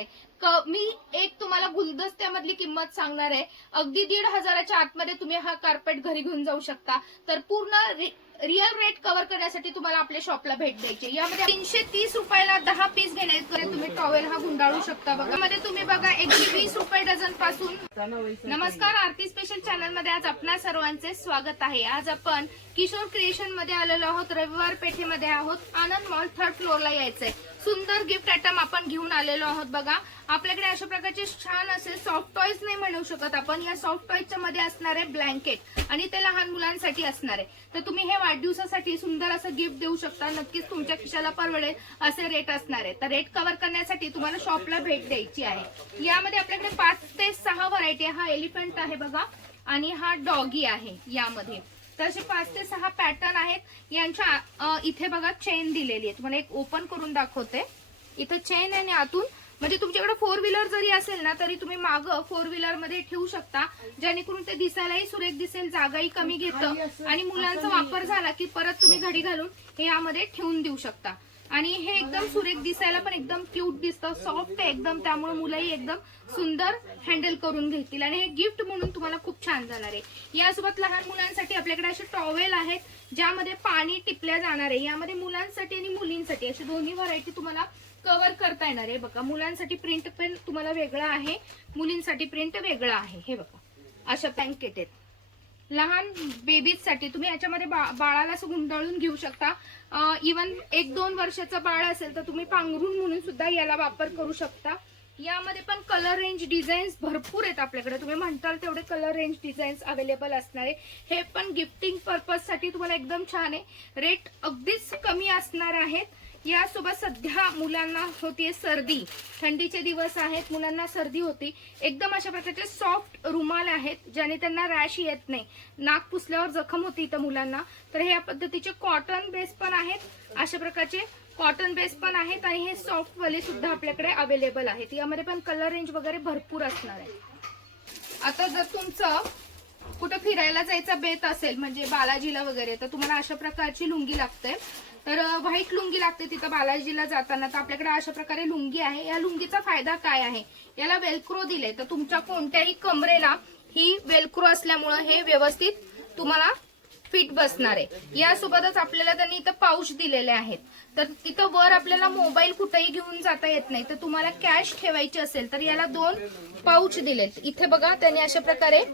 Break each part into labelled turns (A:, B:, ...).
A: आहे. मी एक तुम्हाला गुलदस्त्यामधली किंमत सांगणार आहे. अगदी दीड हजाराच्या आतमध्ये तुम्ही हा कार्पेट घरी घेऊन जाऊ शकता. तर पूर्ण रिअल रेट कव्हर करण्यासाठी तुम्हाला आपल्या शॉपला भेट द्यायची यामध्ये तीनशे तीस रुपयाला दहा पीस घेण्याकडे तुम्ही टॉवेल हा गुंडाळू शकता बघा. मध्ये तुम्ही बघा एकशे वीस रुपये डझनपासून. नमस्कार आरती स्पेशल चॅनलमध्ये आज आपणा सर्वांचे स्वागत आहे. आज आपण किशोर क्रिएशनमध्ये आलेलो आहोत. रविवार पेठेमध्ये आहोत. आनंद मॉल थर्ड फ्लोअरला यायचंय. सुंदर गिफ्ट आयटम आपण घेऊन आलेलो आहोत बघा. आपल्याकडे अशा प्रकारचे छान असे सॉफ्ट टॉईज नाही म्हणू शकत आपण. या सॉफ्ट टॉईजच्या मध्ये असणारे ब्लँकेट आणि ते लहान मुलांसाठी असणार. आहे तर तुम्ही हे वाढदिवसासाठी सुंदर असं गिफ्ट देऊ शकता. नक्कीच तुमच्या खिशाला परवडेल असे रेट असणार. आहे तर रेट कव्हर करण्यासाठी तुम्हाला शॉपला भेट द्यायची आहे. यामध्ये आपल्याकडे पाच ते सहा व्हरायटी हा एलिफंट आहे बघा. आणि हा डॉगी आहे यामध्ये. तर असे पाच ते सहा पॅटर्न आहेत. यांच्या इथे बघा चेन दिलेली आहे तुम्हाला एक ओपन करून दाखवते. इथं चेन आहे आणि आतून म्हणजे तुमच्याकडे फोर व्हीलर जरी असेल ना तरी तुम्ही माग फोर व्हीलरमध्ये ठेवू शकता. जेणेकरून ते दिसायलाही सुरेख दिसेल जागाही कमी घेतं आणि मुलांचा वापर झाला की परत तुम्ही घडी घालून हे यामध्ये ठेवून देऊ शकता. आणि हे एकदम सुरेख दिसायला पण एकदम क्यूट दिसतं. सॉफ्ट आहे एकदम त्यामुळे मुलंही एकदम सुंदर हँडल करून घेतील. आणि हे गिफ्ट म्हणून तुम्हाला खूप छान जाणार आहे. यासोबत लहान मुलांसाठी आपल्याकडे असे टॉवेल आहेत ज्यामध्ये पाणी टिपल्या जाणार आहे. यामध्ये मुलांसाठी आणि मुलींसाठी अशी दोन्ही व्हरायटी तुम्हाला कव्हर करता येणार आहे. बघा मुलांसाठी प्रिंट पण तुम्हाला वेगळं आहे मुलींसाठी प्रिंट वेगळं आहे. हे बघा अशा ब्लँकेट आहेत. लहान बेबीजसाठी तुम्ही याच्यामध्ये बा- बाळाला असं गुंडाळून घेऊ शकता. इवन एक दोन वर्षाचं बाळ असेल तर तुम्ही पांघरून म्हणून सुद्धा याला वापर करू शकता. यामध्ये पण कलर रेंज डिझाईन्स भरपूर आहेत आपल्याकडे. तुम्ही म्हणताल तेवढे कलर रेंज डिझाईन्स अवेलेबल असणार. आहे हे पण गिफ्टिंग पर्पजसाठी तुम्हाला एकदम छान आहे. रेट अगदीच कमी असणार आहेत. यासोबत सध्या मुलांना होतीये सर्दी. थंडीचे दिवस आहेत मुलांना सर्दी होती. एकदम अशा प्रकारचे सॉफ्ट रुमाल आहेत ज्याने त्यांना रॅश येत नाही. नाक पुसल्यावर जखम होती इथं मुलांना. तर हे या पद्धतीचे कॉटन बेस पण आहेत. अशा प्रकारचे कॉटन बेस पण आहेत आणि हे सॉफ्ट वाले सुद्धा आपल्याकडे अवेलेबल आहेत. यामध्ये पण कलर रेंज वगैरे भरपूर असणार आहे. आता जर तुमचं कुठं फिरायला जायचा बेत असेल म्हणजे बालाजीला वगैरे तर तुम्हाला अशा प्रकारची लुंगी लागते. तर व्हाईट लुंगी लागते तिथं बालाजीला जाताना. तर आपल्याकडे अशा प्रकारे लुंगी आहे. या लुंगीचा फायदा काय आहे? याला वेलक्रो दिले तर तुमच्या कोणत्याही कमरेला ही वेलक्रो असल्यामुळं हे व्यवस्थित तुम्हाला फिट बसणार आहे. यासोबतच आपल्याला त्यांनी इथं पाऊच दिलेले आहेत. तर तिथं वर आपल्याला मोबाईल कुठेही घेऊन जाता येत नाही. तर तुम्हाला कॅश ठेवायची असेल तर याला दोन पाऊच दिलेत. इथे बघा त्यांनी अशा प्रकारे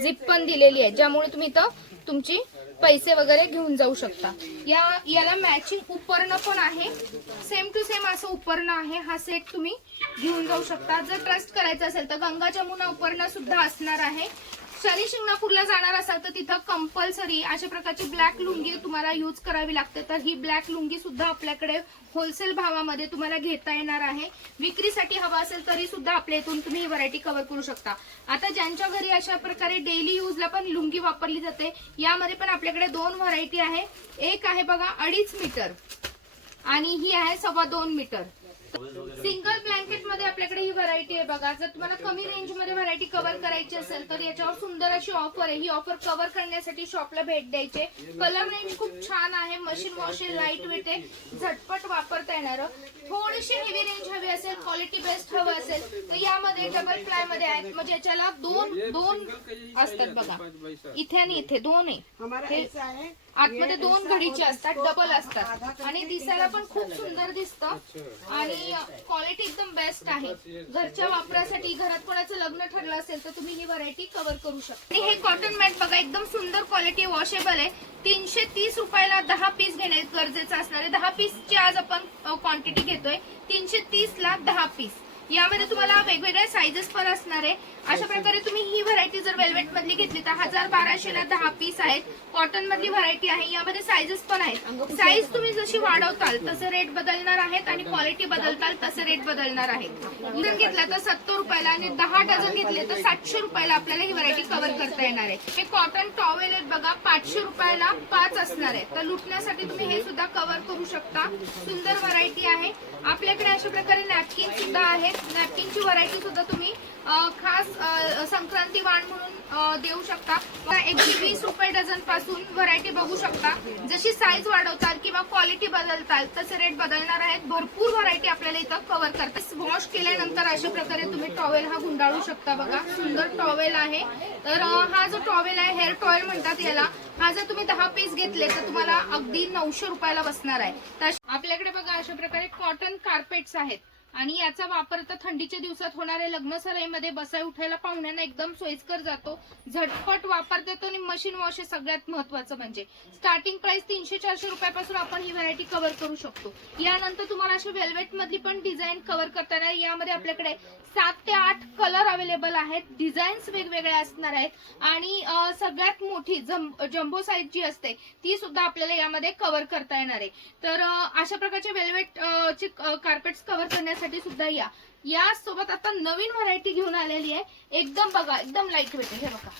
A: झिप पण दिलेली आहे ज्यामुळे तुम्ही इथं तुमची पैसे वगैरे घेऊन जाऊ शकता. या याला मॅचिंग उपरणं पण आहे. सेम टू सेम असं उपरणं आहे. हा सेट तुम्ही घेऊन जाऊ शकता. जर ट्रस्ट करायचं असेल तर गंगा जमुना उपरणं सुद्धा असणार आहे. शनी शिंगणापूरला जाणार असाल तर तिथं कंपल्सरी अशा प्रकारची ब्लॅक लुंगी तुम्हाला यूज करावी लागते. तर ही ब्लॅक लुंगी सुद्धा आपल्याकडे होलसेल भावामध्ये तुम्हाला घेता येणार आहे. विक्रीसाठी हवा असेल तरी सुद्धा आपल्या इथून तुम्ही ही व्हरायटी कव्हर करू शकता. आता ज्यांच्या घरी अशा प्रकारे डेली यूजला पण लुंगी वापरली जाते यामध्ये पण आपल्याकडे दोन व्हरायटी आहे. एक आहे बघा अडीच मीटर आणि ही आहे सव्वा दोन मीटर सिंगल ब्लँकेटमध्ये आपल्याकडे ही व्हरायटी आहे बघा. जर तुम्हाला कमी रेंजमध्ये व्हरायटी कव्हर करायची असेल तर याच्यावर सुंदर अशी ऑफर आहे. ही ऑफर कव्हर करण्यासाठी शॉपला भेट द्यायचे. कलर रेंज खूप छान आहे. मशीन वॉश लाइट वेट आहे. झटपट वापरता येणार. थोडीशी हेवी रेंज हवी असेल क्वालिटी बेस्ट हवं असेल तर यामध्ये डबल प्लायमध्ये आहेत. म्हणजे याच्याला दोन दोन असतात बघा. इथे आणि इथे दोन आहे हे आतमध्ये दोन घडीचे असतात डबल असतात. आणि दिसायला पण खूप सुंदर दिसतं. आणि क्वालिटी एकदम बेस्ट आहे. घरच्या वापरासाठी घरात कोणाचं लग्न ठरलं असेल तर तुम्ही ही व्हरायटी कव्हर करू शकता. आणि हे कॉटन मॅट बघा एकदम सुंदर क्वालिटी वॉशेबल आहे. तीनशे तीस रुपयाला दहा पीस घेणे गरजेचं असणार आहे. दहा पीसची आज आपण क्वांटिटी घेतोय. तीनशे तीस ला दहा पीस यामध्ये तुम्हाला वेगवेगळ्या साईजेस पण असणार आहे. अशा प्रकारे तुम्ही ही व्हरायटी जर वेल्वेट मधली घेतली तर हजार बाराशे ला दहा पीस आहेत. कॉटन मधली व्हरायटी आहे. यामध्ये साईजेस पण आहेत. साईज तुम्ही जशी वाढवताल तसे रेट बदलणार आहेत आणि क्वालिटी बदलताल तसे रेट बदलणार आहेत डझन घेतला तर सत्तर रुपयाला आणि दहा डझन घेतले तर सातशे रुपयाला आपल्याला ही व्हरायटी कव्हर करता येणार आहे. हे कॉटन टॉवेल आहेत बघा पाचशे रुपयाला पाच असणार आहे. तर लुटण्यासाठी तुम्ही हे सुद्धा कव्हर करू शकता. सुंदर व्हरायटी आहे. आपल्याकडे अशा प्रकारे नॅपकिन सुद्धा आहेत. नॅपकिनची व्हरायटी सुद्धा तुम्ही खास संक्रांती वाण म्हणून देऊ शकता. एकशे वीस रुपये डझनपासून व्हरायटी बघू शकता. जशी साईज वाढवताल किंवा क्वालिटी बदलताल तसे रेट बदलणार आहेत. भरपूर व्हरायटी आपल्याला इथं कव्हर करतात. वॉश केल्यानंतर अशा प्रकारे तुम्ही टॉवेल हा गुंडाळू शकता बघा. सुंदर टॉवेल आहे. तर हा जो टॉवेल आहे हेअर टॉवेल म्हणतात याला हा जर तुम्ही दहा पीस घेतले तर तुम्हाला अगदी नऊशे रुपयाला बसणार आहे. तर आपल्याकडे बघा अशा प्रकारे कॉटन कार्पेट्स आहेत. आणि याचा वापर तर थंडीच्या दिवसात होणाऱ्या लग्न सराईमध्ये बसाय उठायला पाहुण्यांना एकदम सोयीस्कर जातो. झटपट वापरता येतो आणि मशीन वॉश हे सगळ्यात महत्वाचं म्हणजे. स्टार्टिंग प्राइस तीनशे चारशे रुपयापासून आपण ही व्हरायटी कव्हर करू शकतो. यानंतर तुम्हाला अशी वेल्वेट मधली पण डिझाईन कव्हर करताना यामध्ये आपल्याकडे सात ते आठ कलर अवेलेबल आहेत. डिझाईन्स वेगवेगळ्या असणार आहेत. आणि सगळ्यात मोठी जम्बो साईज जी असते ती सुद्धा आपल्याला यामध्ये कव्हर करता येणार आहे. तर अशा प्रकारचे वेल्वेट ची कार्पेट्स कव्हर साठी सुद्धा या. यासोबत आता नवीन व्हरायटी घेऊन आलेली आहे. एकदम बघा एकदम लाइट वेट आहे. हे बघा.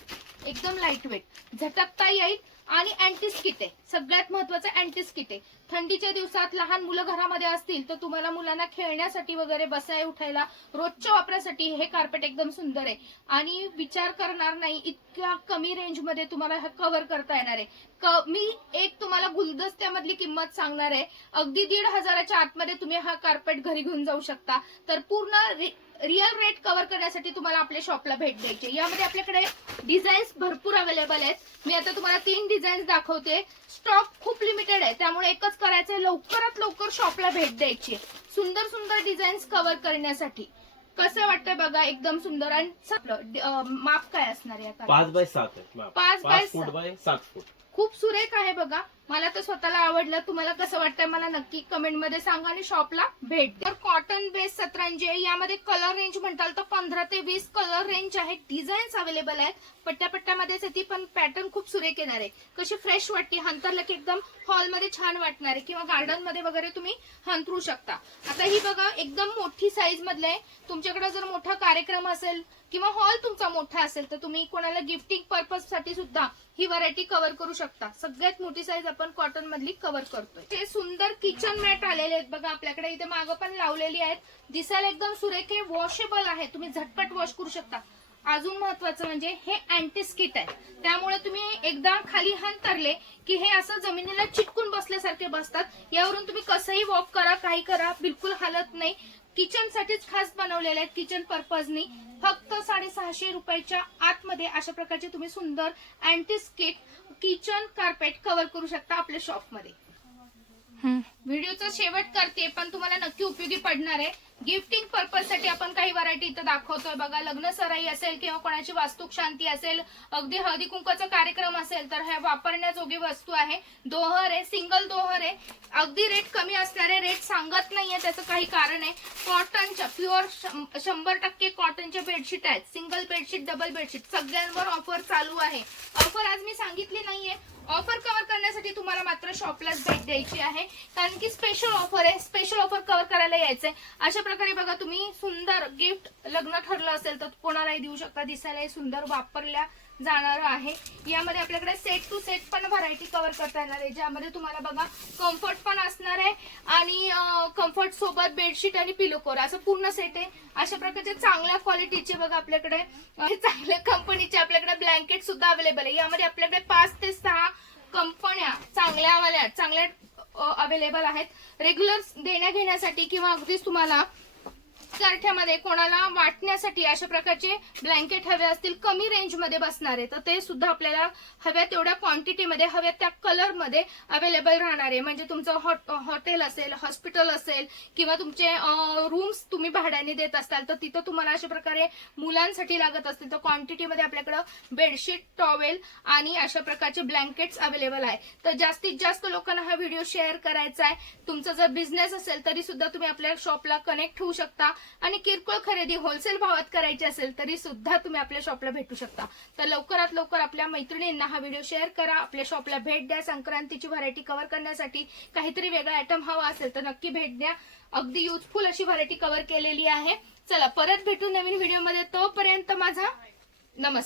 A: एकदम लाइट वेट झटकता येईल. आणि अँटीस्किट आहे सगळ्यात महत्वाचं अँटीस्किट आहे थंडीच्या दिवसात लहान मुलं घरामध्ये असतील तर तुम्हाला मुलांना खेळण्यासाठी वगैरे बसाय उठायला रोजच्या वापरासाठी हे कार्पेट एकदम सुंदर आहे. आणि विचार करणार नाही इतक्या कमी रेंजमध्ये तुम्हाला हे कव्हर करता येणार आहे. क- मी एक तुम्हाला गुलदस्त्यामधली किंमत सांगणार आहे. अगदी दीड हजाराच्या आतमध्ये तुम्ही हा कार्पेट घरी घेऊन जाऊ शकता. तर पूर्ण रिअल रेट कव्हर करण्यासाठी तुम्हाला आपल्या शॉपला भेट द्यायची यामध्ये आपल्याकडे डिझाईन्स भरपूर अवेलेबल आहेत. मी आता तुम्हाला तीन डिझाईन्स दाखवते. स्टॉक खूप लिमिटेड आहे. त्यामुळे एकच करायचंय लवकरात लवकर शॉपला भेट द्यायची आहे. सुंदर सुंदर डिझाईन्स कव्हर करण्यासाठी. कसं वाटतंय बघा एकदम सुंदर. आणि माप काय असणार आहे
B: पाच बाय सात आहे.
A: पाच
B: फूट. बाय सात फूट.
A: खूप सुरेख आहे बघा. मला तर स्वतःला आवडलं. तुम्हाला कसं वाटतंय मला नक्की कमेंटमध्ये सांगा आणि शॉपला भेट द्या. तर कॉटन बेस सतरंजी आहे. यामध्ये कलर रेंज म्हणताल तर पंधरा ते वीस कलर रेंज आहे डिझाईन्स अवेलेबल आहेत. पट्ट्या पट्ट्यामध्येच ती पण पॅटर्न खूप सुरेख येणार आहे. कशी फ्रेश वाटते हंतरला की एकदम हॉलमध्ये छान वाटणार आहे किंवा गार्डनमध्ये वगैरे तुम्ही हंतरू शकता. आता ही बघा एकदम मोठी साईज मधलं आहे. तुमच्याकडे जर मोठा कार्यक्रम असेल किंवा हॉल तुमचा मोठा असेल तर तुम्ही कोणाला गिफ्टिंग पर्पजसाठी सुद्धा ही व्हरायटी कव्हर करू शकता. सगळ्यात मोठी साईज आपण कॉटन मधली कव्हर करतोय. ते सुंदर किचन मॅट आलेले आहेत बघा आपल्याकडे इथे मागं पण लावलेली आहेत. दिसायला एकदम सुरेख वॉशेबल आहे. तुम्ही झटपट वॉश करू शकता. अजून महत्वाचं म्हणजे हे अँटीस्किट आहे. त्यामुळे तुम्ही एकदा खाली हंतरले की हे असं जमिनीला चिटकून बसल्यासारखे बसतात. यावरून तुम्ही कसंही वॉक करा काही करा बिलकुल हालत नाही. किचन साठीच खास बनवलेले आहेत किचन पर्पजनी फक्त साडेसहाशे रुपयाच्या आतमध्ये अशा प्रकारचे तुम्ही सुंदर अँटीस्किट किचन कार्पेट कव्हर करू शकता आपल्या शॉपमध्ये व्हिडिओचा शेवट करते पण तुम्हाला नक्की उपयोगी पडणार आहे. गिफ्टिंग पर्पजसाठी आपण काही व्हरायटी इथं दाखवतोय. बघा लग्न सराई असेल किंवा कोणाची वास्तुक शांती असेल अगदी हळदी कुंकाचा कार्यक्रम असेल तर ह्या वापरण्याजोगी वस्तू आहे. दोहर आहे सिंगल दोहर आहे. अगदी रेट कमी असणारे रेट सांगत नाहीये त्याचं काही कारण आहे. कॉटनच्या प्युअर शंभर टक्के कॉटनच्या बेडशीट आहेत. सिंगल बेडशीट डबल बेडशीट सगळ्यांवर ऑफर चालू आहे. ऑफर आज मी सांगितली नाहीये. ऑफर कव्हर करण्यासाठी तुम्हाला मात्र शॉपलाच भेट द्यायची आहे. कारण कारण की स्पेशल ऑफर आहे. स्पेशल ऑफर कव्हर करायला यायचंय. अशा प्रकारे बघा तुम्ही सुंदर गिफ्ट लग्न ठरलं असेल तर कोणालाही देऊ शकता. दिसायला सुंदर वापरल्या जाणार आहे. यामध्ये आपल्याकडे सेट टू सेट पण व्हरायटी कव्हर करता येणार आहे. ज्यामध्ये तुम्हाला बघा कम्फर्ट पण असणार आहे आणि कम्फर्ट सोबत बेडशीट आणि पिलोकोर असं पूर्ण सेट आहे. अशा प्रकारचे चांगल्या क्वालिटीचे बघा आपल्याकडे चांगल्या कंपनीचे आपल्याकडे ब्लँकेट सुद्धा अवेलेबल आहे. यामध्ये आपल्याकडे पाच ते सहा कंपन्या चांगल्या वाल्या चांगल्या अवेलेबल आहेत. रेग्युलर देण्या घेण्यासाठी किंवा अगदीच तुम्हाला सारख्यामध्ये कोणाला वाटण्यासाठी अशा प्रकारचे ब्लँकेट हवे असतील कमी रेंजमध्ये बसणारे तर ते सुद्धा आपल्याला हव्या तेवढ्या क्वांटिटीमध्ये हव्या त्या कलरमध्ये अवेलेबल राहणार आहे. म्हणजे तुमचं हॉट हॉटेल असेल हॉस्पिटल असेल किंवा तुमचे रूम्स तुम्ही भाड्याने देत असाल तर तिथं तुम्हाला अशा प्रकारे मुलांसाठी लागत असतील. तर क्वांटिटीमध्ये आपल्याकडं बेडशीट टॉवेल आणि अशा प्रकारचे ब्लँकेट्स अवेलेबल आहे. तर जास्तीत जास्त लोकांना हा व्हिडिओ शेअर करायचा आहे. तुमचा जर बिझनेस असेल तरी सुद्धा तुम्ही आपल्या शॉपला कनेक्ट होऊ शकता. आणि किरकोळ खरेदी होलसेल भावात करायची असेल तरी सुद्धा तुम्ही आपल्या शॉपला भेटू शकता. तर लवकरात लवकर आपल्या मैत्रिणींना हा व्हिडिओ शेअर करा. आपल्या शॉपला भेट द्या. संक्रांतीची व्हरायटी कव्हर करण्यासाठी काहीतरी वेगळा आयटम हवा असेल तर नक्की भेट द्या. अगदी युजफुल अशी व्हरायटी कव्हर केलेली आहे. चला परत भेटू नवीन व्हिडिओमध्ये तोपर्यंत माझा नमस्कार.